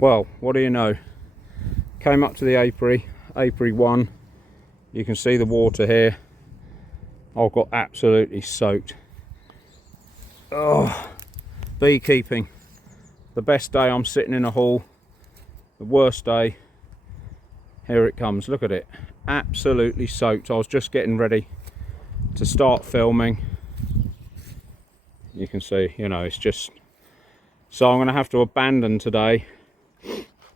Well, what do you know? Came up to the apiary, Apiary 1. You can see the water here. I've got absolutely soaked. Oh, beekeeping. The best day I'm sitting in a hall. The worst day, here it comes. Look at it, absolutely soaked. I was just getting ready to start filming. You can see, you know, it's just... So I'm going to have to abandon today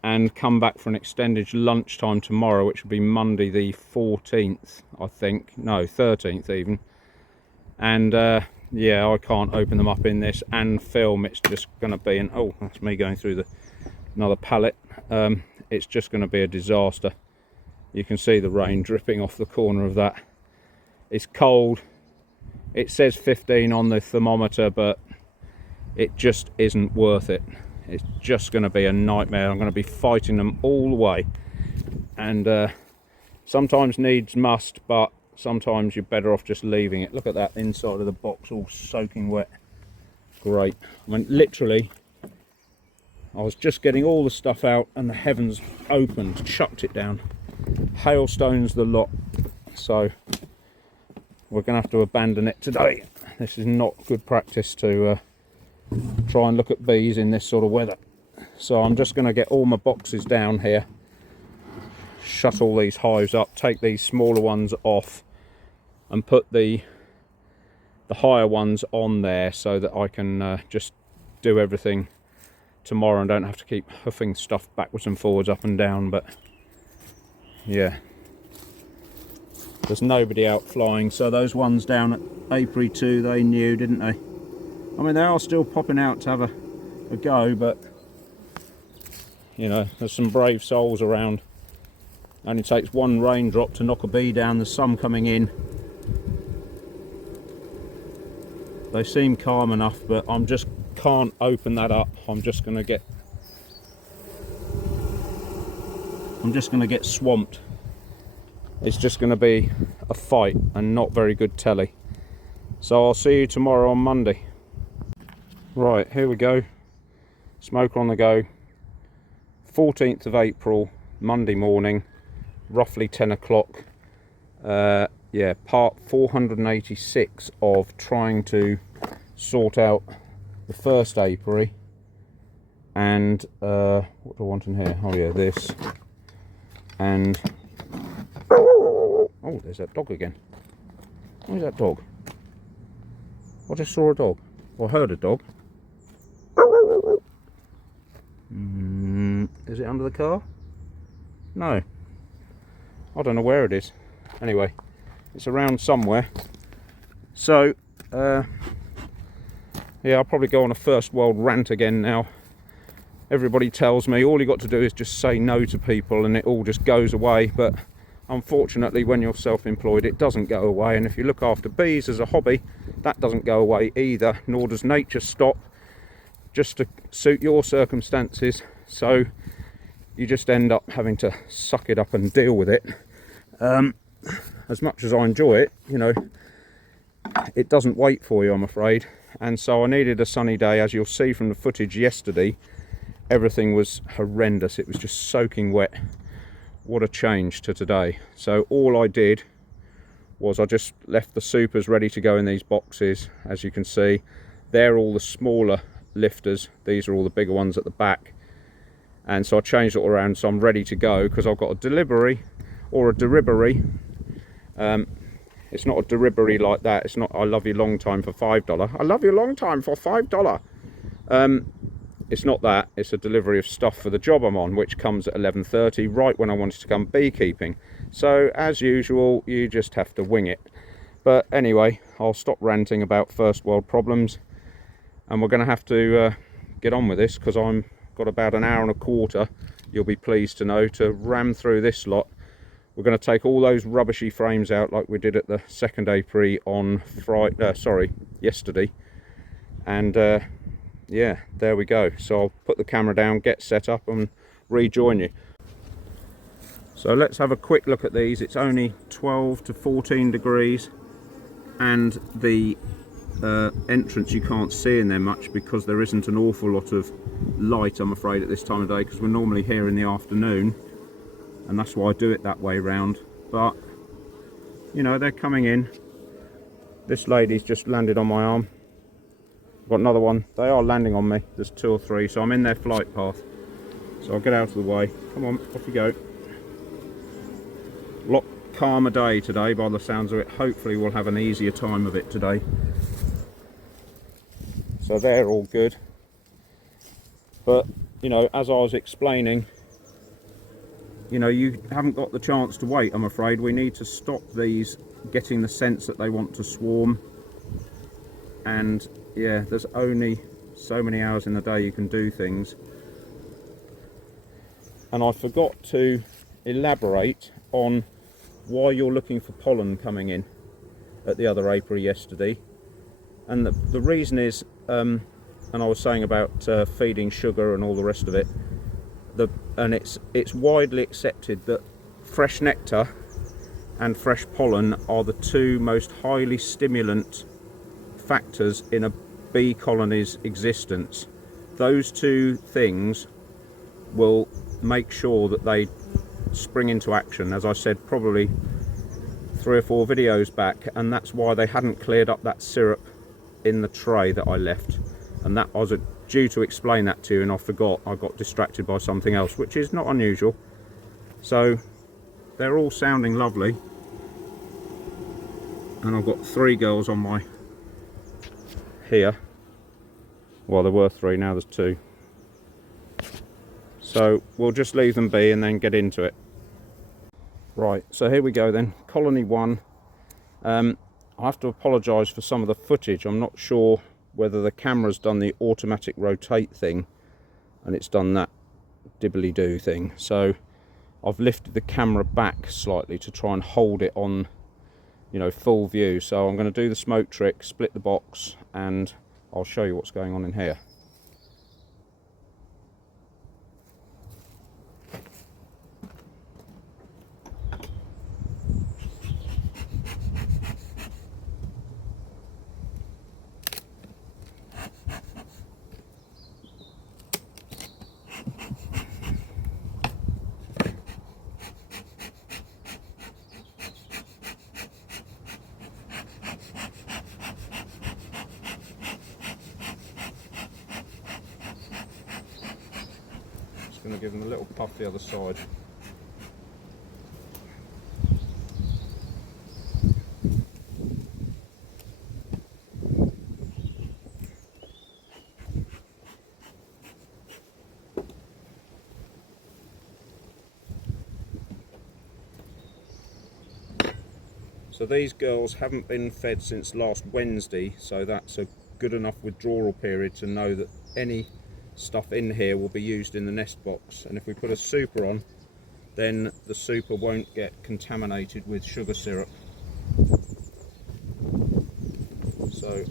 and come back for an extended lunchtime tomorrow, which will be Monday the 14th, I think. No, 13th even. And yeah, I can't open them up in this and film. It's just going to be an... Oh, that's me going through another pallet. It's just going to be a disaster. You can see the rain dripping off the corner of that. It's cold. It says 15 on the thermometer, but it just isn't worth it. It's just going to be a nightmare. I'm going to be fighting them all the way. And sometimes needs must, but sometimes you're better off just leaving it. Look at that inside of the box, all soaking wet. Great. I mean, literally, I was just getting all the stuff out and the heavens opened, chucked it down. Hailstones the lot. So we're going to have to abandon it today. This is not good practice to try and look at bees in this sort of weather. So I'm just going to get all my boxes down here, shut all these hives up, take these smaller ones off and put the higher ones on there so that I can just do everything tomorrow and don't have to keep hoofing stuff backwards and forwards, up and down. But yeah, there's nobody out flying, so those ones down at Apiary 2, they knew, didn't they? I mean, they are still popping out to have a go, but you know, there's some brave souls around. Only takes one raindrop to knock a bee down. There's some coming in. They seem calm enough, but I'm just can't open that up. I'm just going to get swamped. It's just going to be a fight and not very good telly. So I'll see you tomorrow on Monday. Right, here we go. Smoker on the go. 14th of April, Monday morning, roughly 10 o'clock. Yeah, part 486 of trying to sort out the first apiary. And what do I want in here? Oh yeah, this. And oh, there's that dog again. Where's that dog? I just saw a dog. Or heard a dog. Is it under the car? No. I don't know where it is. Anyway, it's around somewhere. So, yeah, I'll probably go on a first world rant again now. Everybody tells me all you got to do is just say no to people and it all just goes away. But unfortunately, when you're self-employed, it doesn't go away. And if you look after bees as a hobby, that doesn't go away either. Nor does nature stop just to suit your circumstances. So you just end up having to suck it up and deal with it. As much as I enjoy it, you know, it doesn't wait for you, I'm afraid. And so I needed a sunny day. As you'll see from the footage yesterday, everything was horrendous. It was just soaking wet. What a change to today. So all I did was I just left the supers ready to go in these boxes. As you can see, they're all the smaller lifters. These are all the bigger ones at the back. And so I changed it all around, so I'm ready to go because I've got a delivery or a delivery. It's not a delivery like that. It's not I love you long time for $5. I love you long time for $5. It's not that. It's a delivery of stuff for the job I'm on, which comes at 11:30, right when I wanted to come beekeeping. So as usual, you just have to wing it. But anyway, I'll stop ranting about first world problems, and we're going to have to get on with this because I'm got about an hour and a quarter, you'll be pleased to know, to ram through this lot. We're going to take all those rubbishy frames out like we did at the second apiary on yesterday. And yeah, there we go. So I'll put the camera down, get set up and rejoin you. So let's have a quick look at these. It's only 12 to 14 degrees and the entrance you can't see in there much because there isn't an awful lot of light, I'm afraid, at this time of day, because we're normally here in the afternoon, and that's why I do it that way round. But you know, they're coming in. This lady's just landed on my arm. I've got another one. They are landing on me. There's 2 or 3, so I'm in their flight path, so I'll get out of the way. Come on, off you go. A lot calmer day today by the sounds of it. Hopefully we'll have an easier time of it today. So they're all good. But you know, as I was explaining, you know, you haven't got the chance to wait, I'm afraid. We need to stop these getting the sense that they want to swarm. And yeah, there's only so many hours in the day you can do things. And I forgot to elaborate on why you're looking for pollen coming in at the other apiary yesterday. And the reason is, and I was saying about feeding sugar and all the rest of it, and it's widely accepted that fresh nectar and fresh pollen are the 2 most highly stimulant factors in a bee colony's existence. Those 2 things will make sure that they spring into action, as I said probably 3 or 4 videos back, and that's why they hadn't cleared up that syrup in the tray that I left. And that I was due to explain that to you, and I forgot. I got distracted by something else, which is not unusual. So they're all sounding lovely, and I've got 3 girls on my here. Well, there were 3, now there's 2. So we'll just leave them be and then get into it. Right, so here we go then. Colony 1. I have to apologise for some of the footage. I'm not sure whether the camera's done the automatic rotate thing and it's done that dibbly-doo thing. So I've lifted the camera back slightly to try and hold it on, you know, full view. So I'm going to do the smoke trick, split the box, and I'll show you what's going on in here. Going to give them a little puff the other side. So these girls haven't been fed since last Wednesday, so that's a good enough withdrawal period to know that any stuff in here will be used in the nest box. And if we put a super on, then the super won't get contaminated with sugar syrup. So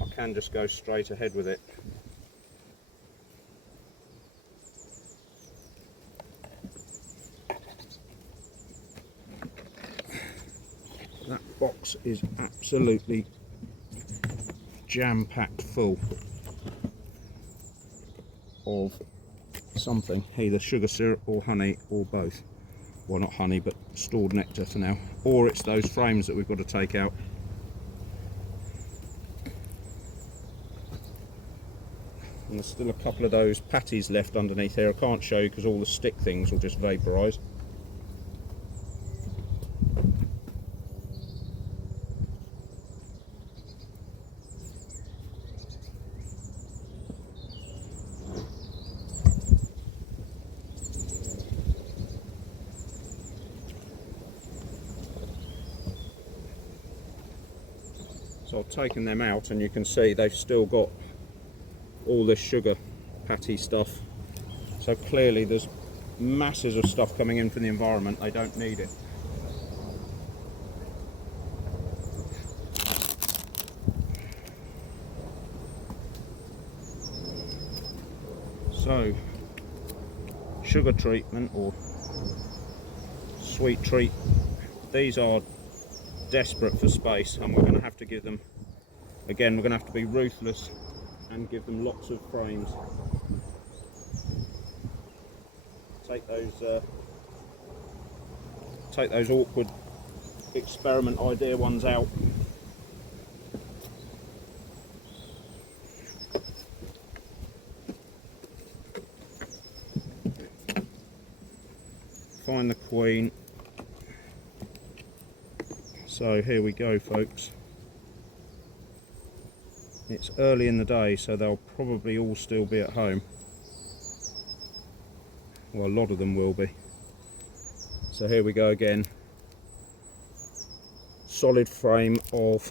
I can just go straight ahead with it. That box is absolutely jam-packed full of something, either sugar syrup or honey or both. Well, not honey, but stored nectar for now, or it's those frames that we've got to take out. And there's still a couple of those patties left underneath here. I can't show you because all the stick things will just vaporise. So I've taken them out and you can see they've still got all this sugar patty stuff. So clearly there's masses of stuff coming in from the environment. They don't need it. So sugar treatment or sweet treat, these are desperate for space, and we're going to have to give them, again, we're going to have to be ruthless and give them lots of frames. Take those awkward experiment idea ones out. Find the queen. So here we go, folks. It's early in the day, so they'll probably all still be at home. Well, a lot of them will be. So here we go again. Solid frame of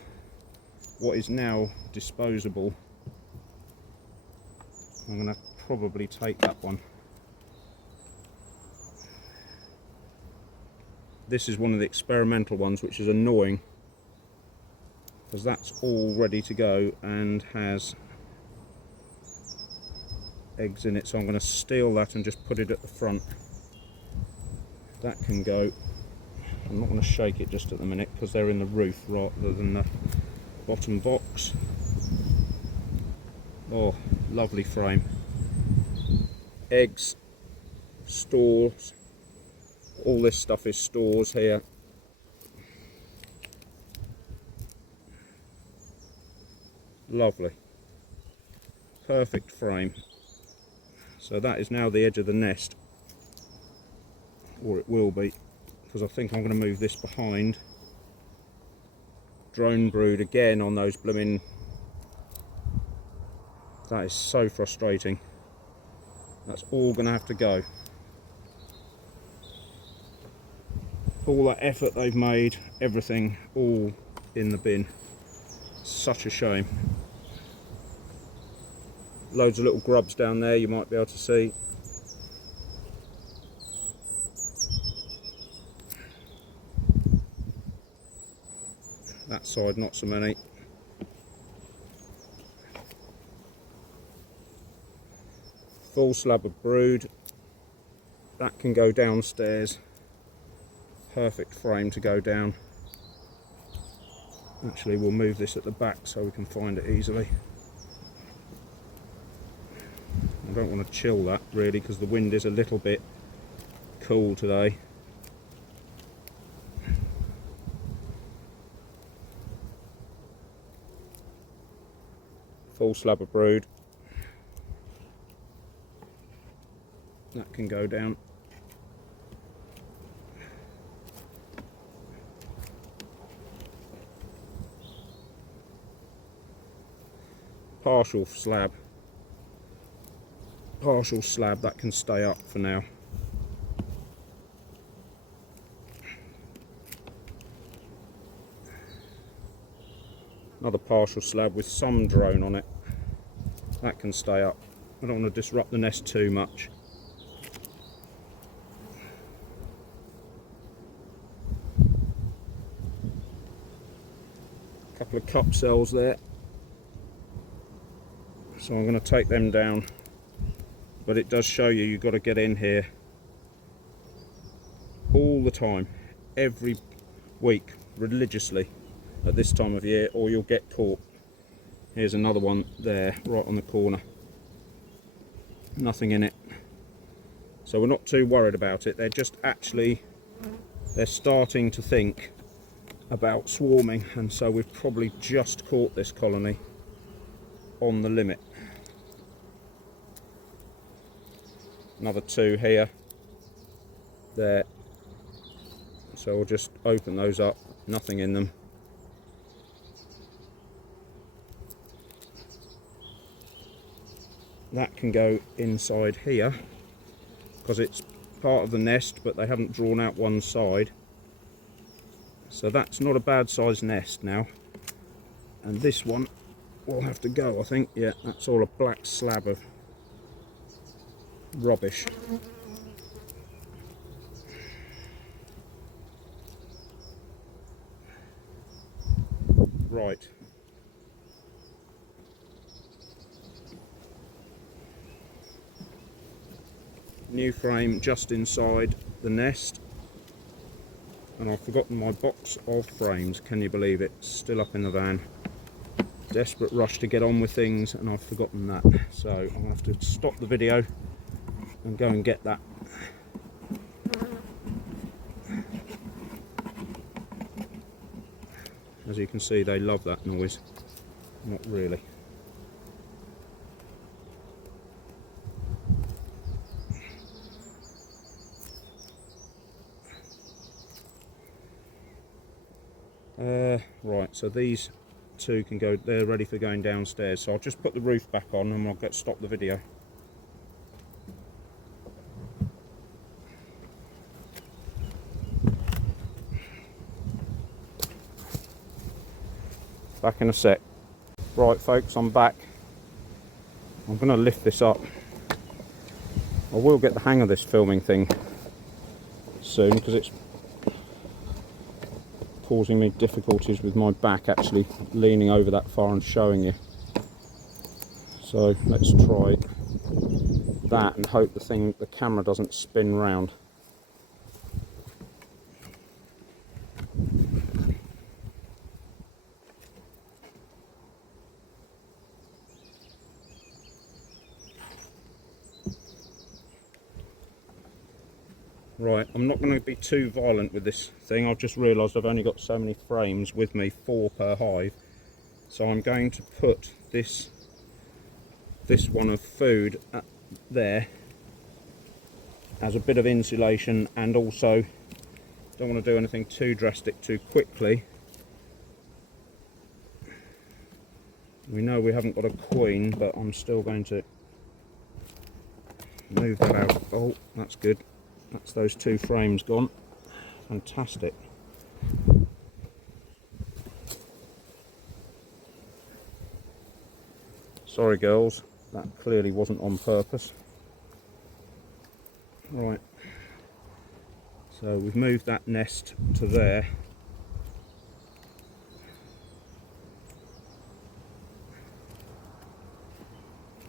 what is now disposable. I'm going to probably take that one. This is one of the experimental ones, which is annoying because that's all ready to go and has eggs in it. So I'm going to steal that and just put it at the front. That can go. I'm not going to shake it just at the minute because they're in the roof rather than the bottom box. Oh, lovely frame. Eggs, stores. All this stuff is stores here. Lovely. Perfect frame. So that is now the edge of the nest. Or it will be. Because I think I'm going to move this behind. Drone brood again on those blooming... That is so frustrating. That's all going to have to go. All that effort they've made, everything, all in the bin. Such a shame. Loads of little grubs down there you might be able to see. That side not so many. Full slab of brood. That can go downstairs. Perfect frame to go down. Actually, we'll move this at the back so we can find it easily. I don't want to chill that really because the wind is a little bit cool today. Full slab of brood. That can go down. Partial slab, that can stay up for now. Another partial slab with some drone on it, that can stay up. I don't want to disrupt the nest too much. A couple of cup cells there. So I'm going to take them down, but it does show you you've got to get in here all the time, every week, religiously at this time of year, or you'll get caught. Here's another one there, right on the corner. Nothing in it. So we're not too worried about it. They're just actually, they're starting to think about swarming, and so we've probably just caught this colony on the limit. Another two here, there. So we'll just open those up, nothing in them. That can go inside here because it's part of the nest, but they haven't drawn out one side. So that's not a bad sized nest now. And this one will have to go, I think. Yeah, that's all a black slab of rubbish. Right. New frame just inside the nest. And I've forgotten my box of frames. Can you believe it? Still up in the van. Desperate rush to get on with things, and I've forgotten that. So I'll have to stop the video and go and get that. As you can see, they love that noise. Not really. Right, so these two can go, they're ready for going downstairs. So I'll just put the roof back on and I'll stop the video. Back in a sec. Right folks, I'm back. I'm going to lift this up. I will get the hang of this filming thing soon because it's causing me difficulties with my back actually leaning over that far and showing you. So let's try that and hope the camera doesn't spin round. Right, I'm not going to be too violent with this thing. I've just realised I've only got so many frames with me, 4 per hive. So I'm going to put this one of food there as a bit of insulation, and also don't want to do anything too drastic too quickly. We know we haven't got a queen, but I'm still going to move that out. Oh, that's good. That's those 2 frames gone. Fantastic. Sorry girls, that clearly wasn't on purpose. Right, so we've moved that nest to there.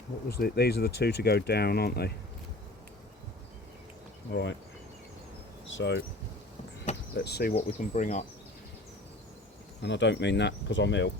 What was the, these are the 2 to go down, aren't they? Right, so let's see what we can bring up. And I don't mean that because I'm ill.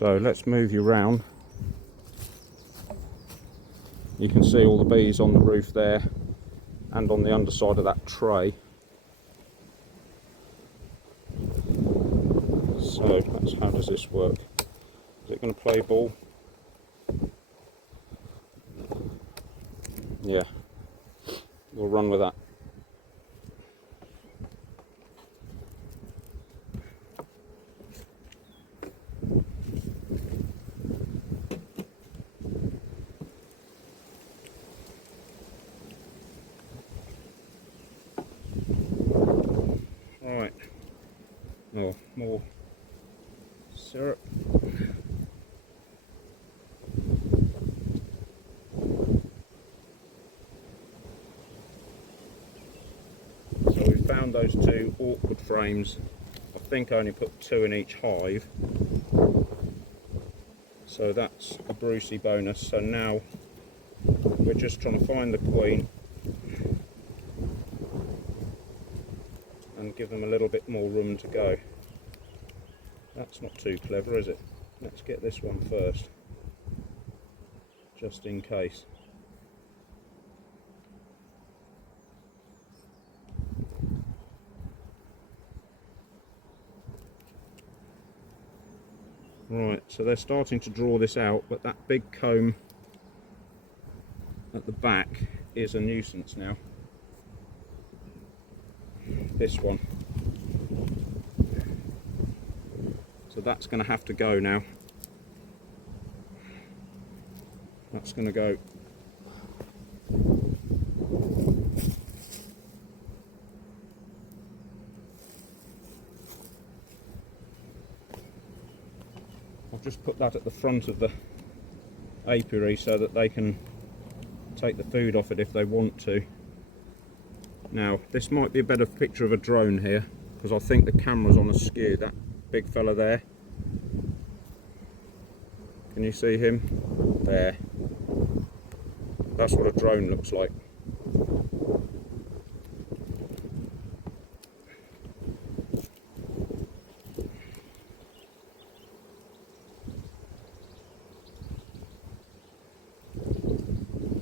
So let's move you round. You can see all the bees on the roof there and on the underside of that tray. So how does this work? Is it going to play ball? Yeah, we'll run with that. Right, oh, more syrup. So we found those 2 awkward frames. I think I only put 2 in each hive. So that's a Brucey bonus. So now we're just trying to find the queen and give them a little bit more room to go. That's not too clever, is it? Let's get this one first, just in case. Right, so they're starting to draw this out, but that big comb at the back is a nuisance now. This one. So that's going to have to go now. That's going to go that at the front of the apiary so that they can take the food off it if they want to. Now this might be a better picture of a drone here because I think the camera's on askew. That big fella there, can you see him there? That's what a drone looks like.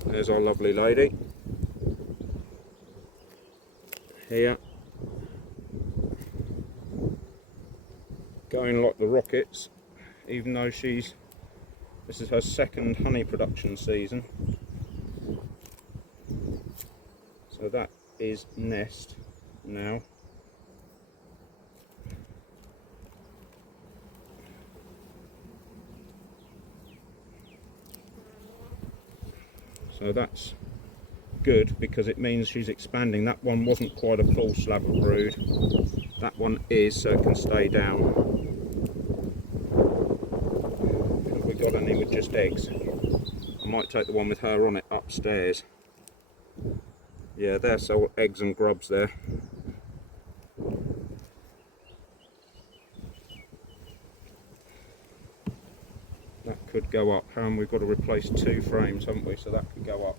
There's our lovely lady here, going like the rockets, even though this is her second honey production season. So that is nest now. So that's good because it means she's expanding. That one wasn't quite a full slab of brood. That one is, so it can stay down. Have we got any with just eggs? I might take the one with her on it upstairs. Yeah, there's so eggs and grubs there. That could go up, and we've got to replace 2 frames, haven't we? So that could go up.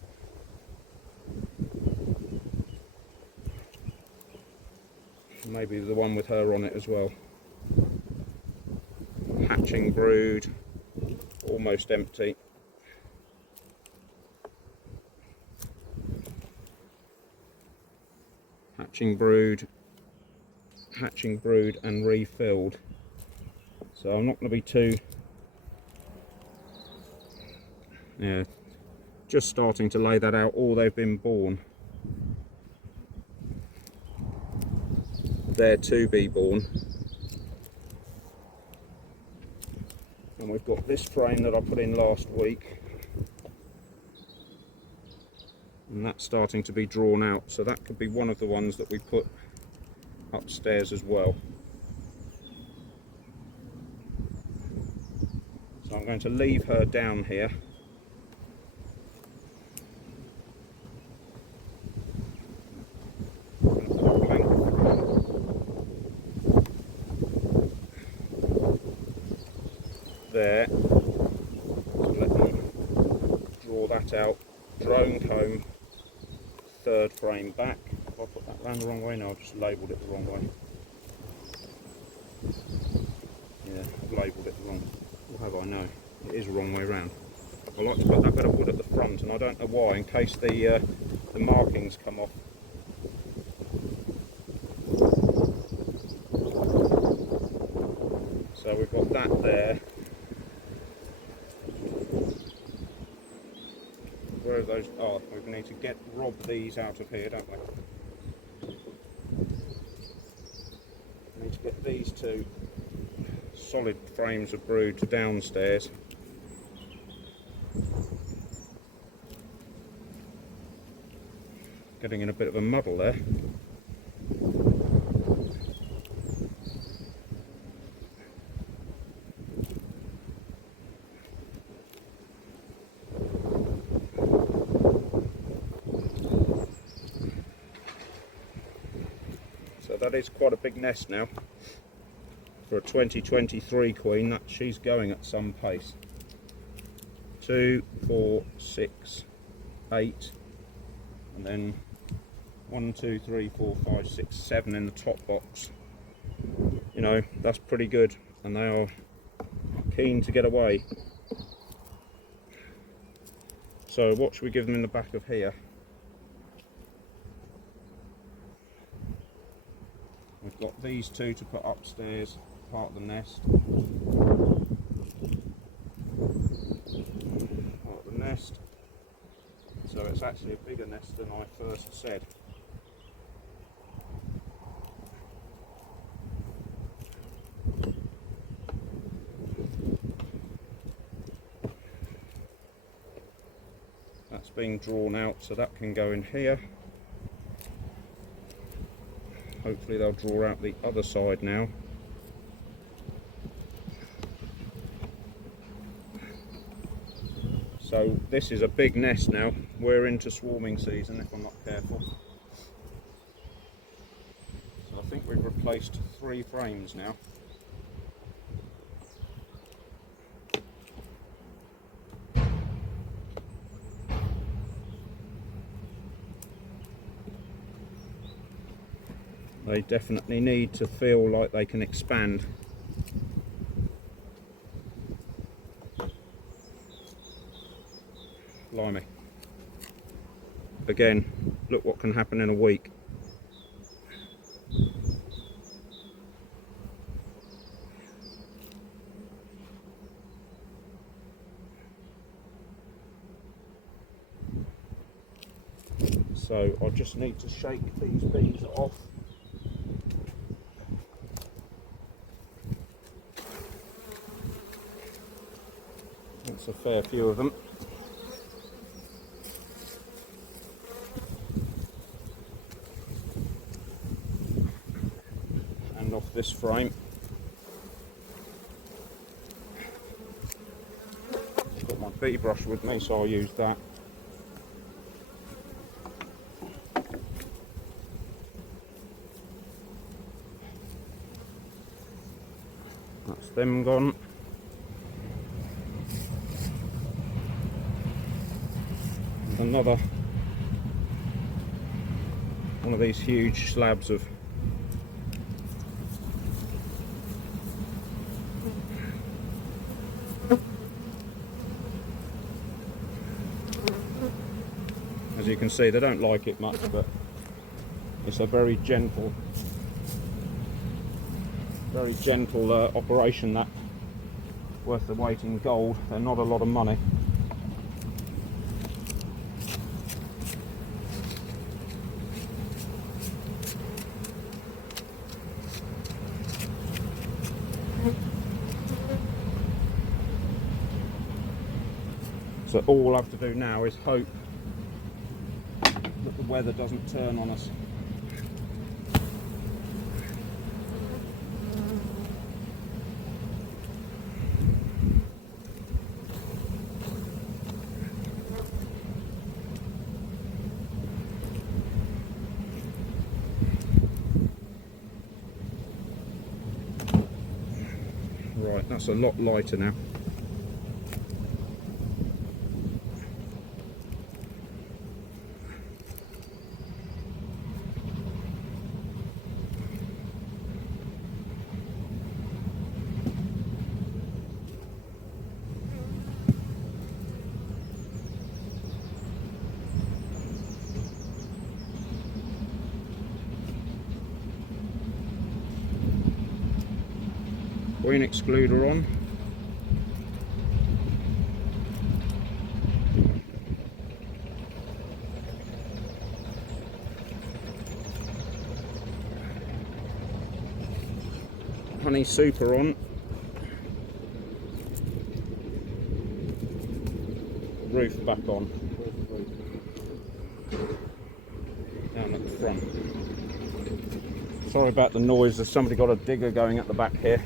Maybe the one with her on it as well. Hatching brood, almost empty. Hatching brood and refilled. So I'm not going to be too... Yeah, just starting to lay that out, or they've been born. They're to be born. And we've got this frame that I put in last week, and that's starting to be drawn out, so that could be one of the ones that we put upstairs as well. So I'm going to leave her down here. There, so let them draw that out, drone comb, 3rd frame back. Have I put that round the wrong way? No, I've just labelled it the wrong way. Yeah, I've labelled it the wrong. Or have I? No, it is the wrong way round. I like to put that bit of wood at the front, and I don't know why, in case the markings come off. So we've got that there. Where are those? Oh, we need to rob these out of here, don't we? We need to get these 2 solid frames of brood to downstairs. Getting in a bit of a muddle there. That is quite a big nest now for a 2023 queen. That she's going at some pace. 2, 4, 6, 8, and then 1, 2, 3, 4, 5, 6, 7 in the top box. You know, that's pretty good, and they are keen to get away. So what should we give them in the back of here? We've got these 2 to put upstairs, part of the nest. Part of the nest. So it's actually a bigger nest than I first said. That's being drawn out, so that can go in here. Hopefully they'll draw out the other side now. So this is a big nest now. We're into swarming season if I'm not careful. So I think we've replaced 3 frames now. They definitely need to feel like they can expand. Blimey. Again, look what can happen in a week. So I just need to shake these bees off. That's a fair few of them. And off this frame. I've got my bee brush with me, so I'll use that. That's them gone. Another one of these huge slabs of as you can see, they don't like it much, but it's a very gentle operation that worth the weight in gold. They're not a lot of money. So all I have to do now is hope that the weather doesn't turn on us. Right, that's a lot lighter now. Queen excluder on. Honey super on. Roof back on. Down at the front. Sorry about the noise, there's somebody got a digger going at the back here.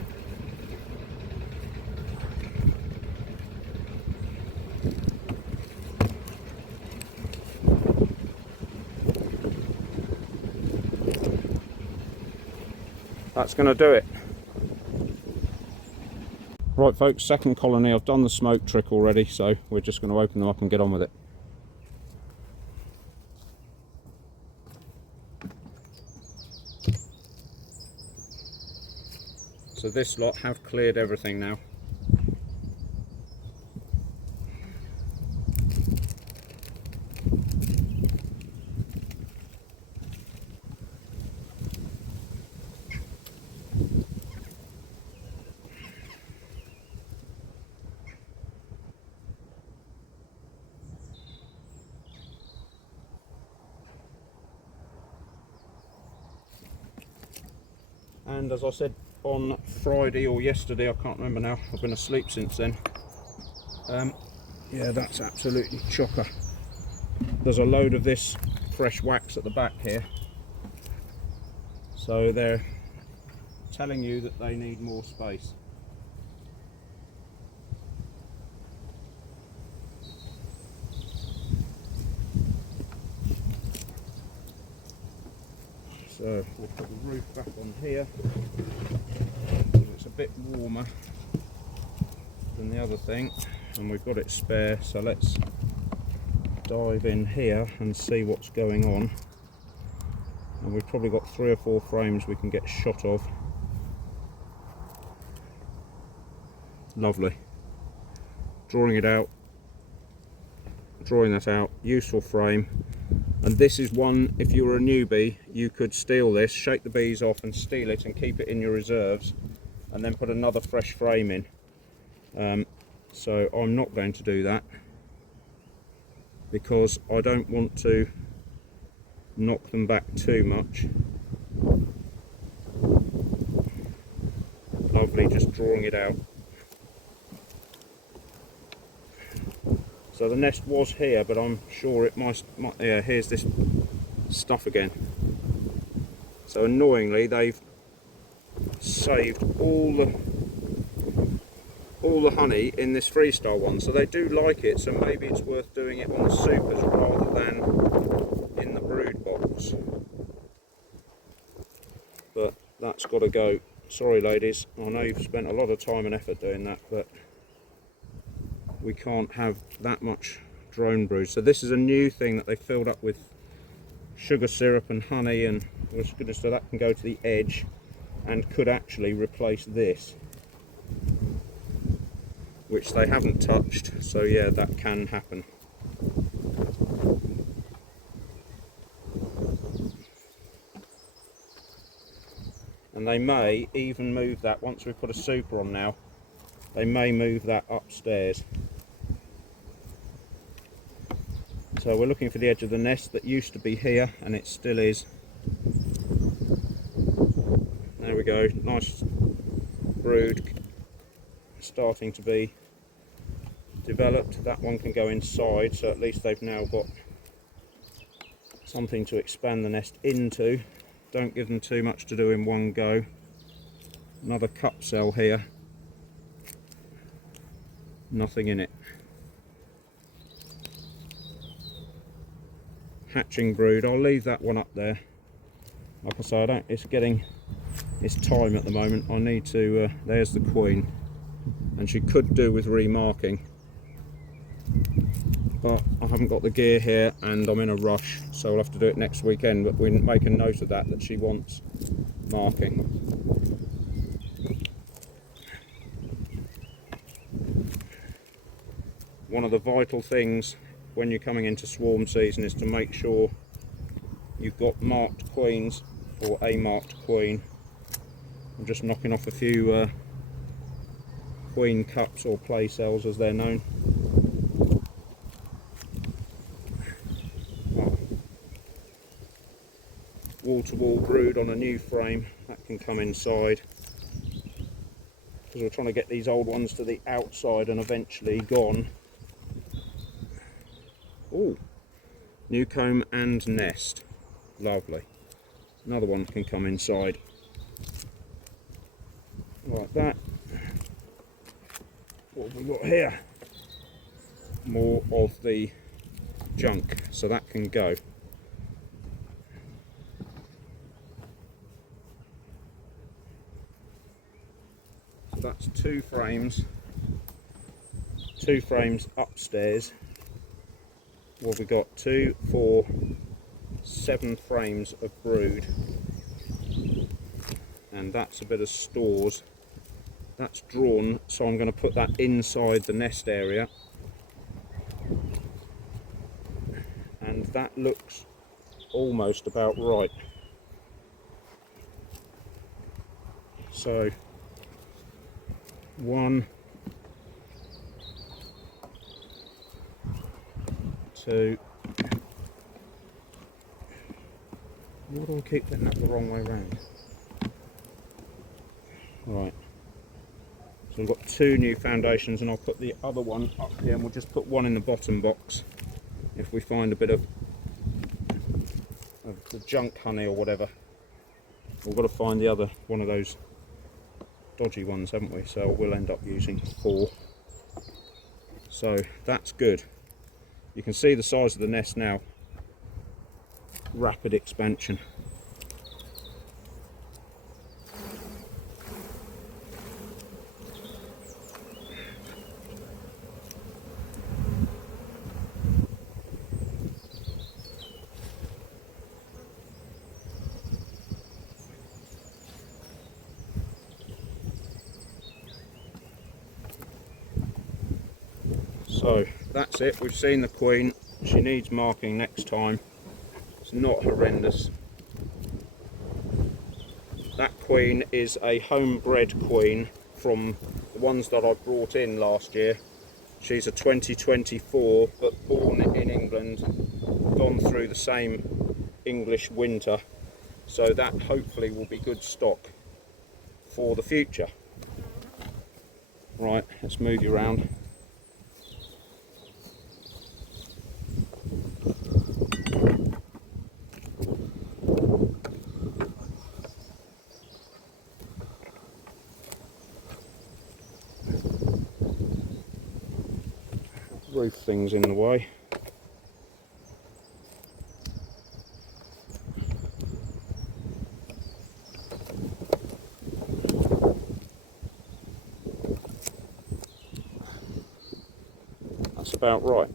That's going to do it. Right folks, second colony. I've done the smoke trick already, so we're just going to open them up and get on with it. So this lot have cleared everything now. And as I said on Friday or yesterday, I can't remember now, I've been asleep since then. Yeah, that's absolutely chocker. There's a load of this fresh wax at the back here. So they're telling you that they need more space. So we'll put the roof back on here. It's a bit warmer than the other thing, and we've got it spare, so let's dive in here and see what's going on. And we've probably got 3 or 4 frames we can get shot of. Lovely. Drawing it out, drawing that out, useful frame. And this is one, if you were a newbie, you could steal this, shake the bees off and steal it and keep it in your reserves, and then put another fresh frame in. So I'm not going to do that, because I don't want to knock them back too much. Lovely, just drawing it out. So the nest was here, but I'm sure it might yeah, here's this stuff again. So annoyingly, they've saved all the honey in this freestyle one, so they do like it, so maybe it's worth doing it on the supers rather than in the brood box. But that's got to go. Sorry ladies, I know you've spent a lot of time and effort doing that, but we can't have that much drone brood. So this is a new thing that they filled up with sugar syrup and honey, and so that can go to the edge and could actually replace this, which they haven't touched. So yeah, that can happen. And they may even move that, once we put a super on now, they may move that upstairs. So we're looking for the edge of the nest that used to be here, and it still is. There we go, nice brood starting to be developed. That one can go inside, so at least they've now got something to expand the nest into. Don't give them too much to do in one go. Another cup cell here, nothing in it. Hatching brood, I'll leave that one up there. Like I say, it's time at the moment. I need to, there's the queen, and she could do with remarking, but I haven't got the gear here and I'm in a rush, so we'll have to do it next weekend. But we make a note of that she wants marking. One of the vital things when you're coming into swarm season is to make sure you've got marked queens or a marked queen. I'm just knocking off a few queen cups or play cells as they're known. Wall-to-wall brood on a new frame, that can come inside, because we're trying to get these old ones to the outside and eventually gone. Oh, new comb and nest, lovely. Another one can come inside like that. What have we got here? More of the junk, so that can go. So that's two frames upstairs. Well, we got 2, 4, 7 frames of brood, and that's a bit of stores. That's drawn, so I'm going to put that inside the nest area, and that looks almost about right. So 1, 2. Why do I keep getting that the wrong way round? Right. So we've got 2 new foundations, and I'll put the other one up here, and we'll just put one in the bottom box if we find a bit of the junk honey or whatever. We've got to find the other one of those dodgy ones, haven't we? So we'll end up using 4. So that's good. You can see the size of the nest now. Rapid expansion. So that's it, we've seen the queen. She needs marking next time. It's not horrendous. That queen is a homebred queen from the ones that I brought in last year. She's a 2024, but born in England, gone through the same English winter, so that hopefully will be good stock for the future. Right, let's move you around. Roof things in the way. That's about right.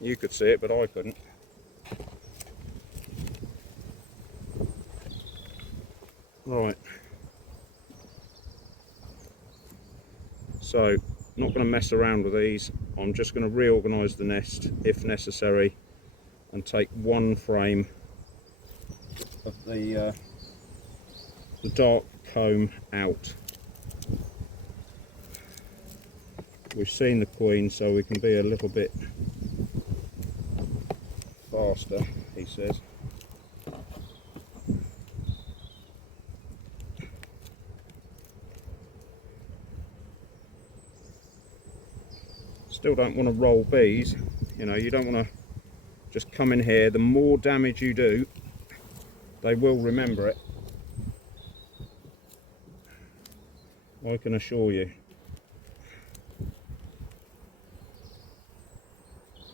You could see it, but I couldn't. Right. So, not going to mess around with these. I'm just going to reorganise the nest if necessary and take one frame of the dark comb out. We've seen the queen, so we can be a little bit faster, he says. Still don't want to roll bees, you know, you don't want to just come in here. The more damage you do, they will remember it, I can assure you.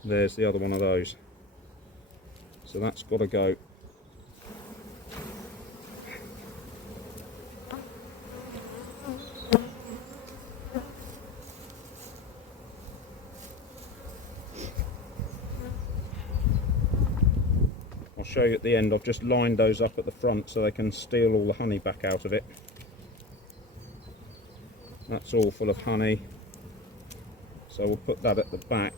There's the other one of those. So that's got to go. I'll show you at the end. I've just lined those up at the front so they can steal all the honey back out of it. That's all full of honey. So we'll put that at the back.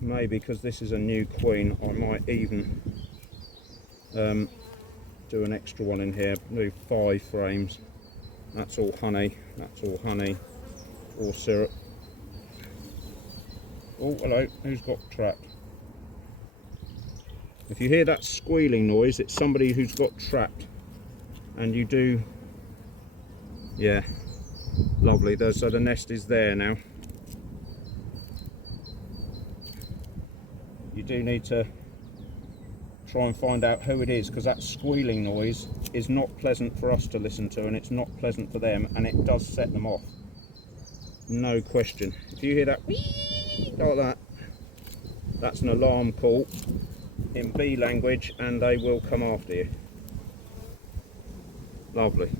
Maybe because this is a new queen, I might even do an extra one in here, do 5 frames. That's all honey, or syrup. Oh, hello, who's got trapped? If you hear that squealing noise, it's somebody who's got trapped. And you do, yeah, lovely. So the nest is there now. You do need to try and find out who it is, because that squealing noise is not pleasant for us to listen to, and it's not pleasant for them, and it does set them off. No question. If you hear that whee like that, that's an alarm call in bee language, and they will come after you. Lovely.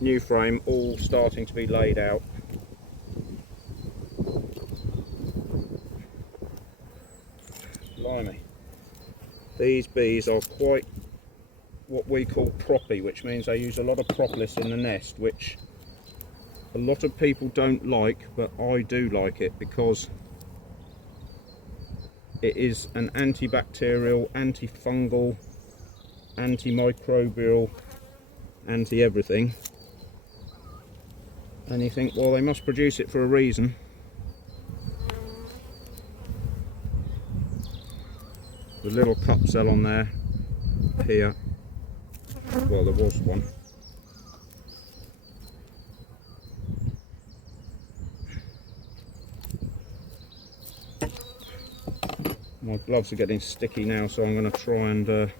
New frame all starting to be laid out. Blimey. These bees are quite what we call proppy, which means they use a lot of propolis in the nest, which a lot of people don't like, but I do like it because it is an antibacterial, antifungal, antimicrobial, anti-everything. And you think, well, they must produce it for a reason. The little cup cell on there, here, well, there was one. My gloves are getting sticky now, so I'm going to try and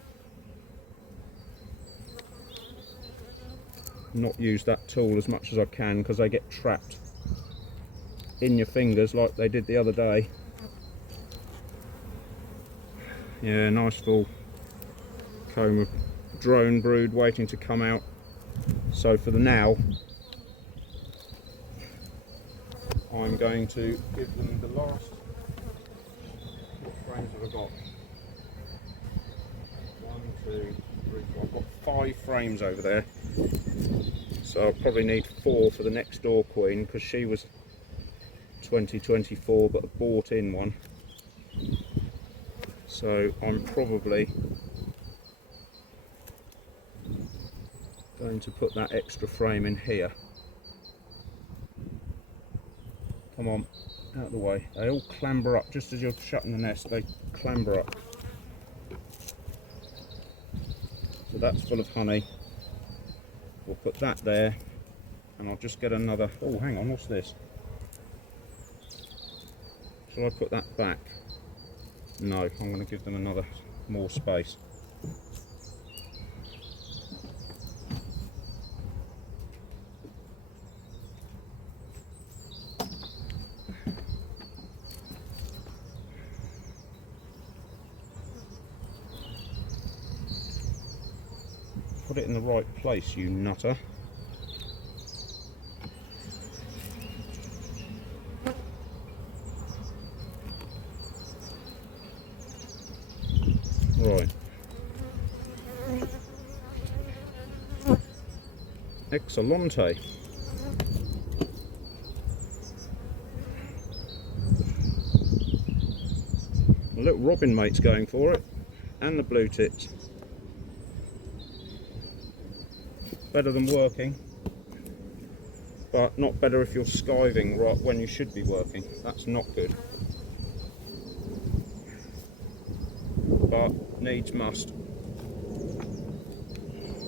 not use that tool as much as I can, because they get trapped in your fingers like they did the other day. Yeah, nice full comb of drone brood waiting to come out. So for the now, I'm going to give them the last, what frames have I got? 1, 2, 3, 4, I've got 5 frames over there. So I'll probably need 4 for the next door queen, because she was 2024 but a bought in one. So I'm probably going to put that extra frame in here. Come on, out of the way. They all clamber up just as you're shutting the nest, they clamber up. So that's full of honey. We'll put that there, and I'll just get another. Oh, hang on, what's this? Shall I put that back? No, I'm going to give them another more space. Put it in the right place, you nutter. Right. Excellente. The little robin mate's going for it, and the blue tits. Better than working, but not better if you're skiving right when you should be working. That's not good. But needs must.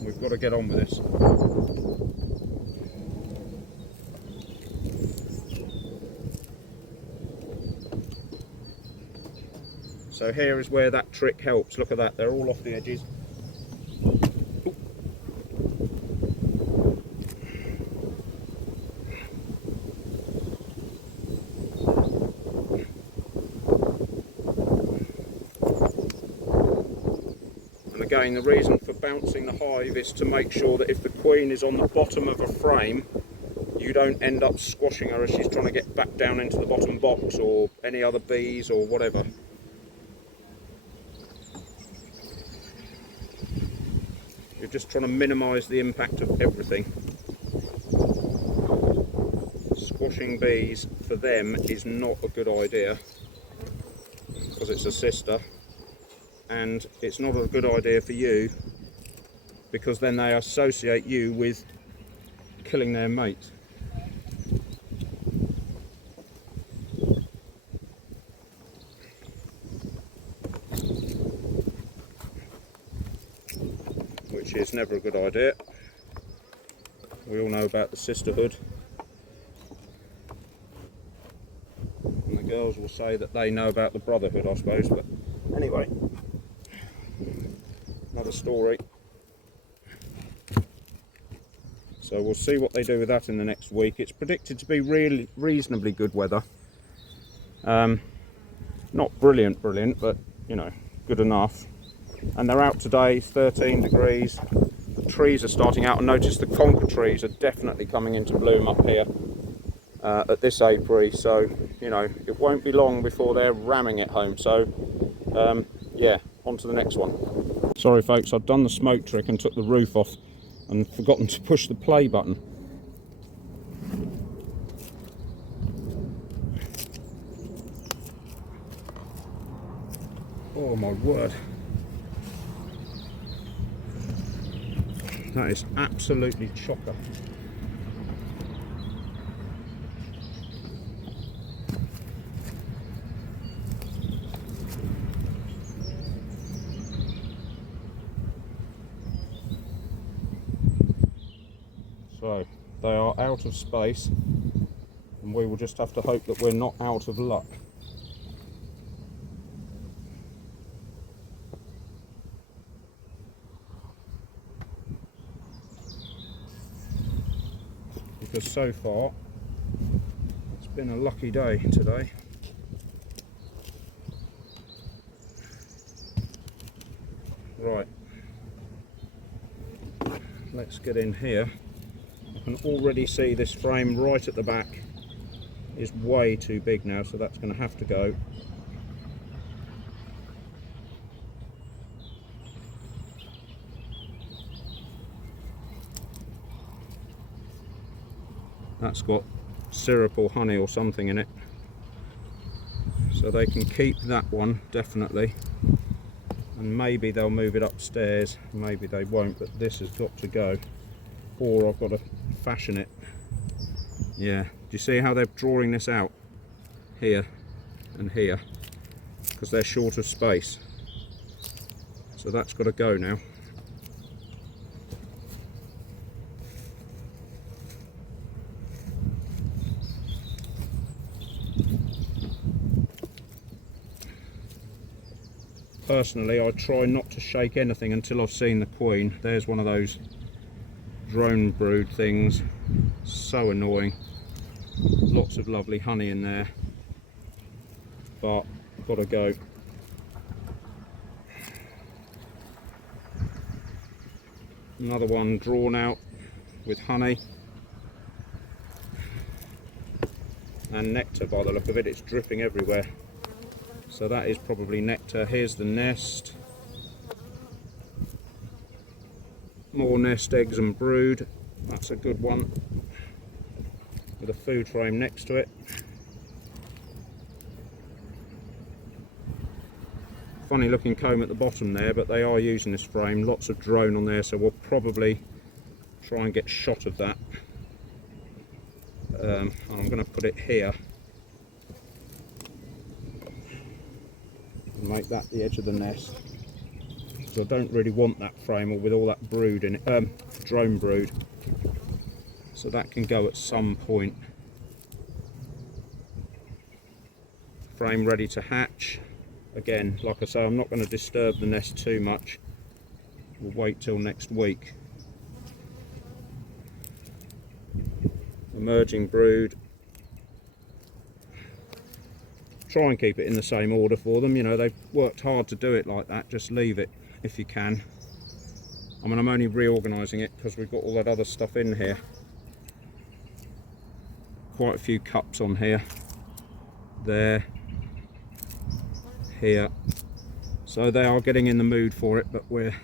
We've got to get on with this. So here is where that trick helps. Look at that, they're all off the edges. Again, the reason for bouncing the hive is to make sure that if the queen is on the bottom of a frame, you don't end up squashing her as she's trying to get back down into the bottom box, or any other bees or whatever. You're just trying to minimise the impact of everything. Squashing bees for them is not a good idea, because it's a sister. And it's not a good idea for you, because then they associate you with killing their mate. Which is never a good idea. We all know about the sisterhood. And the girls will say that they know about the brotherhood, I suppose, but anyway. Another story. So we'll see what they do with that in the next week. It's predicted to be really reasonably good weather. Not brilliant, but you know, good enough. And they're out today, 13 degrees. The trees are starting out, and notice the conker trees are definitely coming into bloom up here at this apiary. So you know, it won't be long before they're ramming it home. So yeah, on to the next one. Sorry folks, I've done the smoke trick and took the roof off and forgotten to push the play button. Oh my word. That is absolutely chocker. So they are out of space, and we will just have to hope that we're not out of luck. Because so far it's been a lucky day today. Right, let's get in here. I can already see this frame right at the back is way too big now, so that's going to have to go. That's got syrup or honey or something in it, so they can keep that one definitely, and maybe they'll move it upstairs, maybe they won't, but this has got to go, or I've got to fashion it. Yeah, do you see how they're drawing this out here and here, because they're short of space, so that's got to go now. Personally, I try not to shake anything until I've seen the queen. There's one of those drone brood things, so annoying. Lots of lovely honey in there, but gotta go. Another one drawn out with honey and nectar. By the look of it, it's dripping everywhere. So that is probably nectar. Here's the nest. More nest eggs and brood. That's a good one, with a food frame next to it. Funny looking comb at the bottom there, but they are using this frame. Lots of drone on there, so we'll probably try and get shot of that. I'm going to put it here and make that the edge of the nest, because I don't really want that frame with all that brood in it, drone brood. So that can go at some point. Frame ready to hatch. Again, like I say, I'm not going to disturb the nest too much. We'll wait till next week. Emerging brood. Try and keep it in the same order for them. You know, they've worked hard to do it like that. Just leave it if you can. I mean, I'm only reorganising it because we've got all that other stuff in here. Quite a few cups on here. There. Here. So they are getting in the mood for it, but we're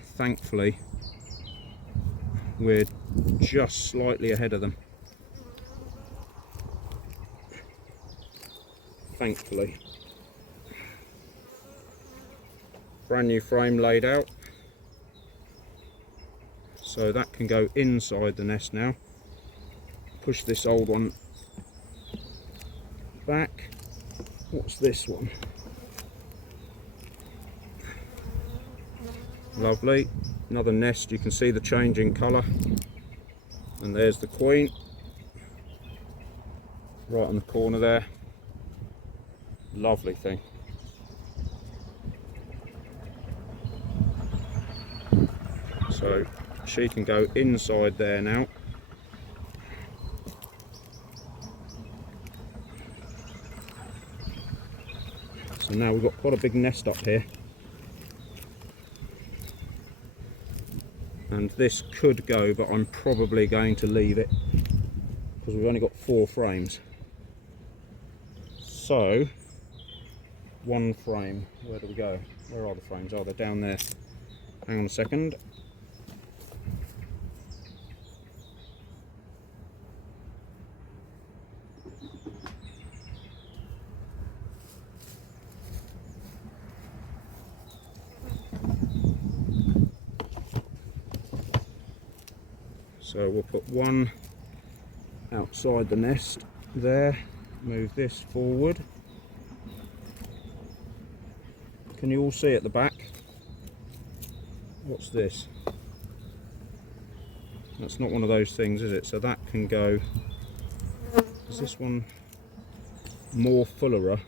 just slightly ahead of them. Thankfully. Brand new frame laid out, so that can go inside the nest now. Push this old one back. What's this one? Lovely. Another nest. You can see the change in colour, and there's the queen right on the corner there. Lovely thing. So she can go inside there now. So now we've got quite a big nest up here, and this could go, but I'm probably going to leave it because we've only got 4 frames. So one frame, where do we go? Where are the frames? Oh, they're down there. Hang on a second. So we'll put one outside the nest there, move this forward. Can you all see at the back? What's this? That's not one of those things, is it? So that can go. Is this one more fullera?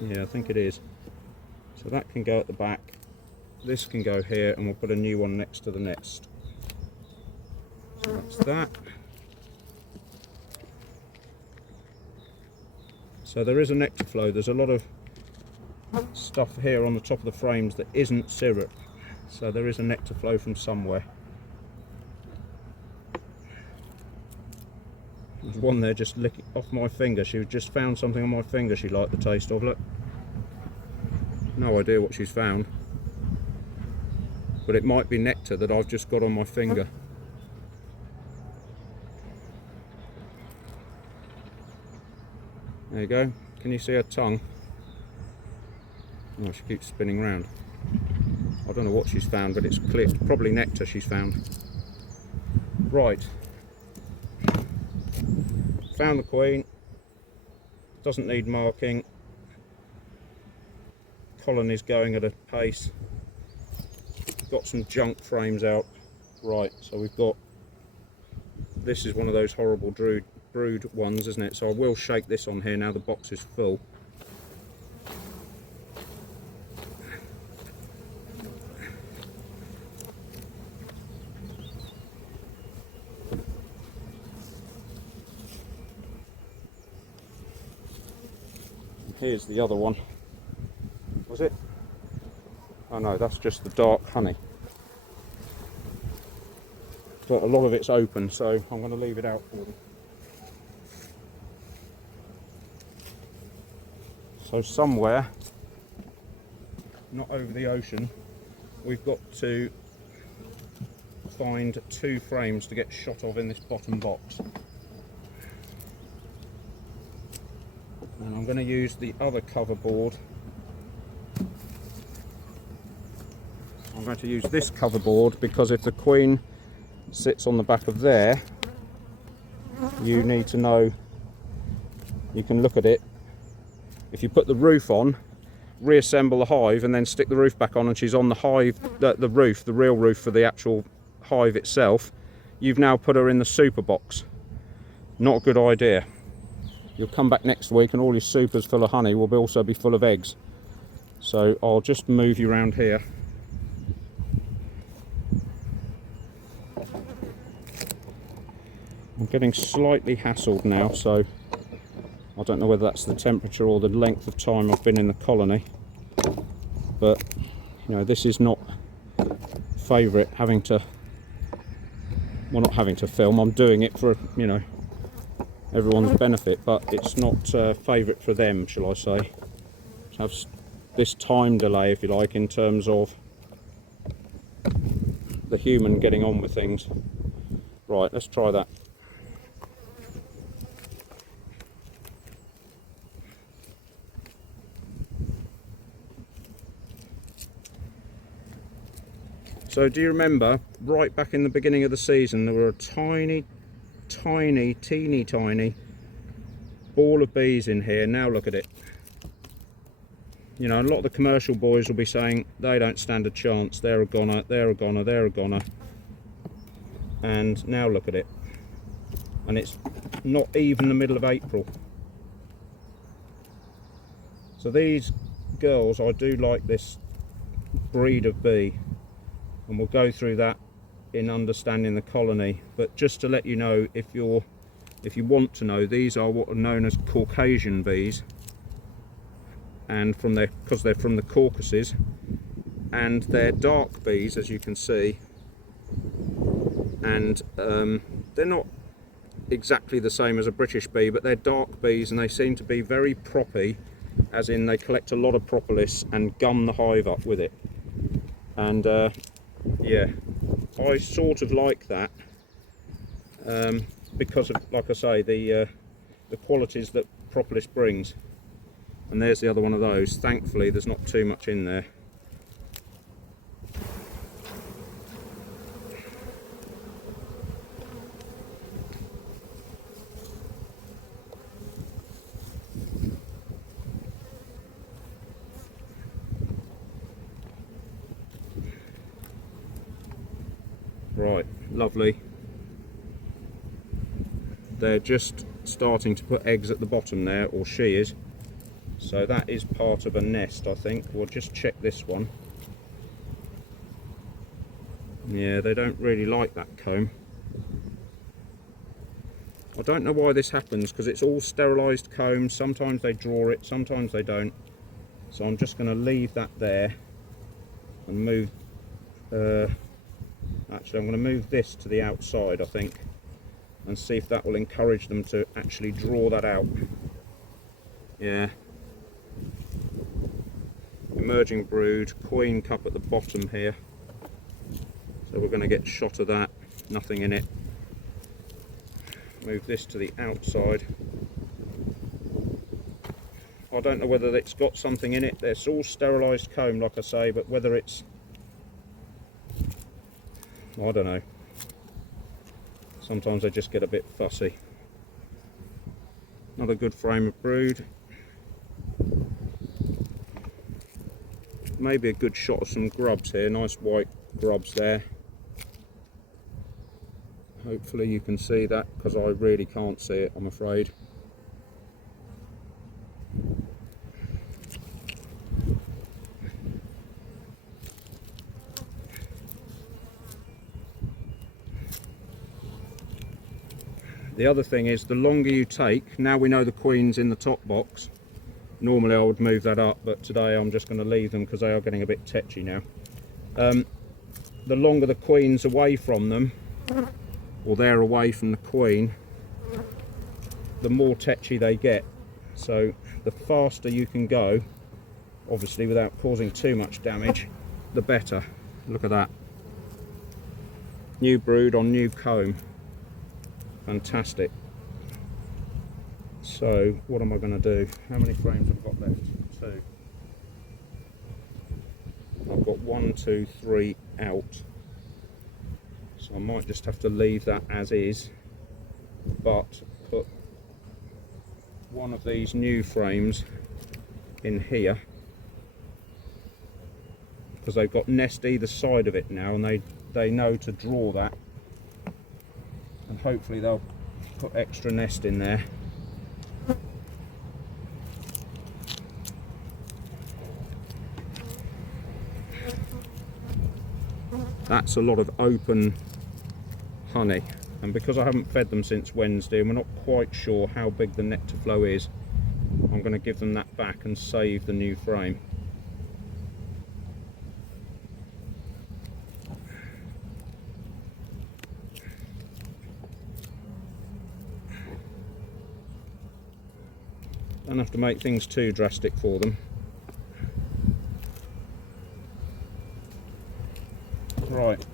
Yeah, I think it is. So that can go at the back. This can go here, and we'll put a new one next to the nest. So that's that. So there is a nectar flow. There's a lot of stuff here on the top of the frames that isn't syrup. So there is a nectar flow from somewhere. There's one there just licking off my finger. She just found something on my finger she liked the taste of. Look, no idea what she's found, but it might be nectar that I've just got on my finger. There you go. Can you see her tongue? Oh, she keeps spinning round. I don't know what she's found, but it's clear, it's probably nectar she's found. Right. Found the queen. Doesn't need marking. Colonies going at a pace. Got some junk frames out. Right, so we've got, this is one of those horrible brood ones, isn't it? So I will shake this on here now the box is full. Here's the other one. Was it? Oh no, that's just the dark honey. But a lot of it's open, so I'm going to leave it out for them. So somewhere, not over the ocean, we've got to find 2 frames to get shot of in this bottom box. And I'm going to use the other cover board. I'm going to use this cover board because if the queen sits on the back of there, you need to know, you can look at it. If you put the roof on, reassemble the hive and then stick the roof back on and she's on the hive, the roof, the real roof for the actual hive itself, you've now put her in the super box. Not a good idea. You'll come back next week and all your supers full of honey will also be full of eggs. So I'll just move you around here. I'm getting slightly hassled now, so I don't know whether that's the temperature or the length of time I've been in the colony. But, you know, this is not favourite having to, well, not having to film, I'm doing it for, you know, everyone's benefit, but it's not favourite for them, shall I say. To have this time delay, if you like, in terms of the human getting on with things. Right, let's try that. So do you remember, right back in the beginning of the season, there were a teeny tiny ball of bees in here. Now look at it. You know, a lot of the commercial boys will be saying they don't stand a chance, they're a goner, they're a goner, they're a goner. And now look at it. And it's not even the middle of April. So these girls, I do like this breed of bee. And we'll go through that in understanding the colony, but just to let you know, if you want to know, these are what are known as Caucasian bees, and because they're from the Caucasus, and they're dark bees, as you can see, and they're not exactly the same as a British bee, but they're dark bees and they seem to be very proppy, as in they collect a lot of propolis and gum the hive up with it. And yeah, I sort of like that because of, like I say, the qualities that propolis brings. And there's the other one of those. Thankfully there's not too much in there. Right, lovely. They're just starting to put eggs at the bottom there, or she is. So that is part of a nest, I think. We'll just check this one. Yeah, they don't really like that comb. I don't know why this happens, because it's all sterilised comb. Sometimes they draw it, sometimes they don't. So I'm just going to leave that there and move... actually, I'm going to move this to the outside, I think, and see if that will encourage them to actually draw that out. Yeah. Emerging brood, queen cup at the bottom here. So we're going to get a shot of that. Nothing in it. Move this to the outside. I don't know whether it's got something in it. It's all sterilised comb, like I say, but whether it's... I don't know. Sometimes they just get a bit fussy. Another good frame of brood. Maybe a good shot of some grubs here. Nice white grubs there. Hopefully you can see that, because I really can't see it, I'm afraid. The other thing is, the longer you take, now we know the queen's in the top box. Normally I would move that up, but today I'm just going to leave them because they are getting a bit tetchy now. The longer the queen's away from them, or they're away from the queen, the more tetchy they get. So the faster you can go, obviously without causing too much damage, the better. Look at that. New brood on new comb. Fantastic. So what am I going to do? How many frames have I got left? 2. I've got 1, 2, 3 out. So I might just have to leave that as is, but put one of these new frames in here, because they've got nest either side of it now, and they know to draw that, and hopefully they'll put extra nest in there. That's a lot of open honey, and because I haven't fed them since Wednesday and we're not quite sure how big the nectar flow is, I'm going to give them that back and save the new frame. Don't have to make things too drastic for them. Right,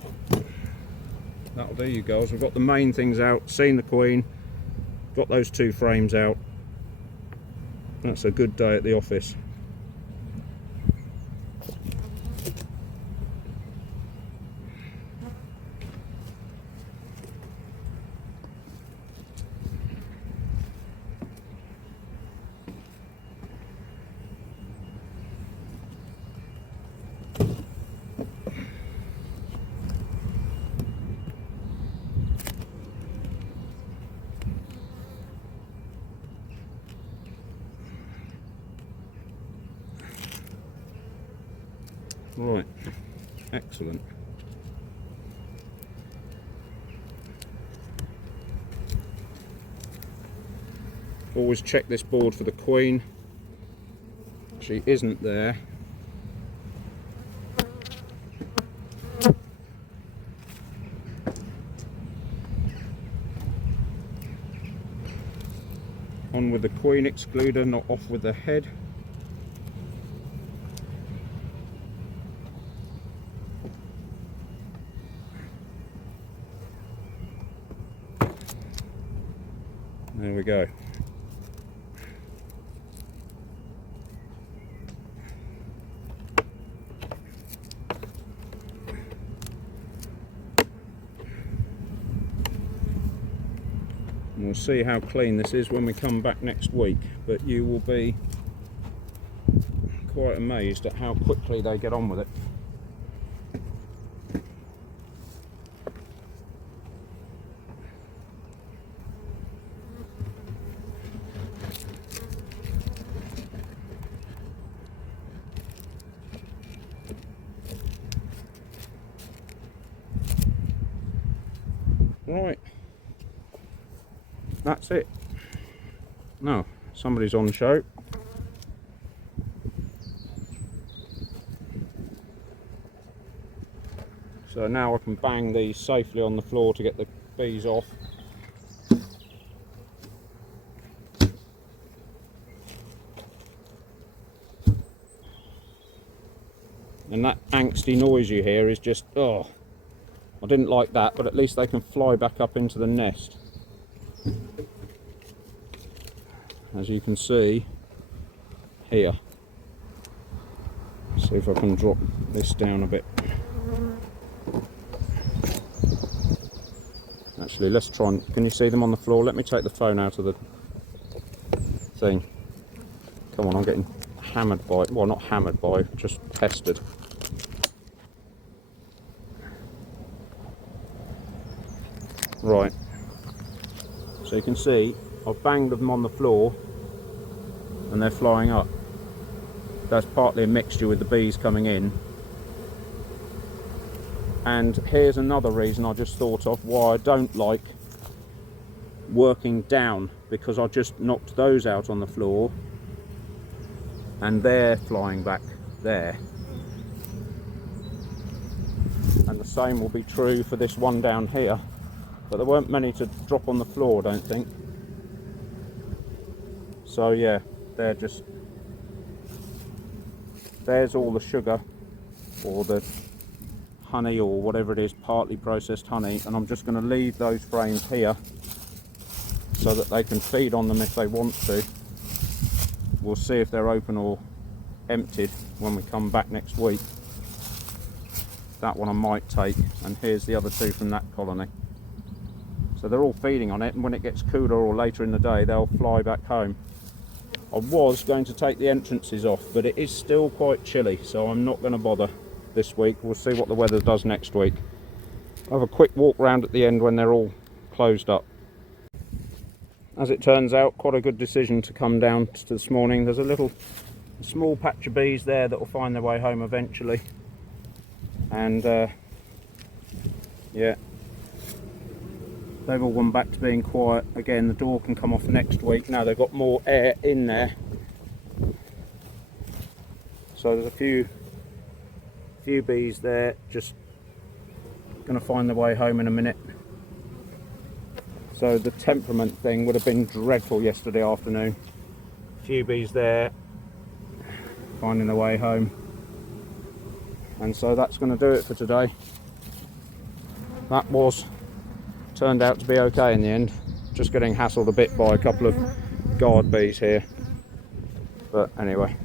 that'll do, you girls. We've got the main things out, seen the queen, got those 2 frames out. That's a good day at the office. Right, excellent. Always check this board for the queen. She isn't there. On with the queen excluder, not off with the head. There we go. And we'll see how clean this is when we come back next week, but you will be quite amazed at how quickly they get on with it. Right, that's it. No, somebody's on show. So now I can bang these safely on the floor to get the bees off. And that angsty noise you hear is just, oh, I didn't like that, but at least they can fly back up into the nest. As you can see here. See if I can drop this down a bit. Actually, let's try and, can you see them on the floor? Let me take the phone out of the thing. Come on, I'm getting hammered by, well, not hammered by, just pestered. Right, so you can see I've banged them on the floor and they're flying up. That's partly a mixture with the bees coming in. And here's another reason I just thought of why I don't like working down, because I just knocked those out on the floor and they're flying back there. And the same will be true for this one down here, but there weren't many to drop on the floor, I don't think. So yeah, they're just, there's all the sugar or the honey or whatever it is, partly processed honey, and I'm just going to leave those frames here so that they can feed on them if they want to. We'll see if they're open or emptied when we come back next week. That one I might take, and here's the other two from that colony. So they're all feeding on it, and when it gets cooler or later in the day they'll fly back home. I was going to take the entrances off, but it is still quite chilly, so I'm not going to bother this week. We'll see what the weather does next week. I'll have a quick walk round at the end when they're all closed up. As it turns out, quite a good decision to come down to this morning. There's a small patch of bees there that will find their way home eventually, and yeah, they've all gone back to being quiet again. The door can come off next week. Now they've got more air in there, so there's a few bees there just going to find their way home in a minute. So the temperament thing would have been dreadful yesterday afternoon. A few bees there finding their way home, and so that's going to do it for today. That turned out to be okay in the end. Just getting hassled a bit by a couple of guard bees here, but anyway.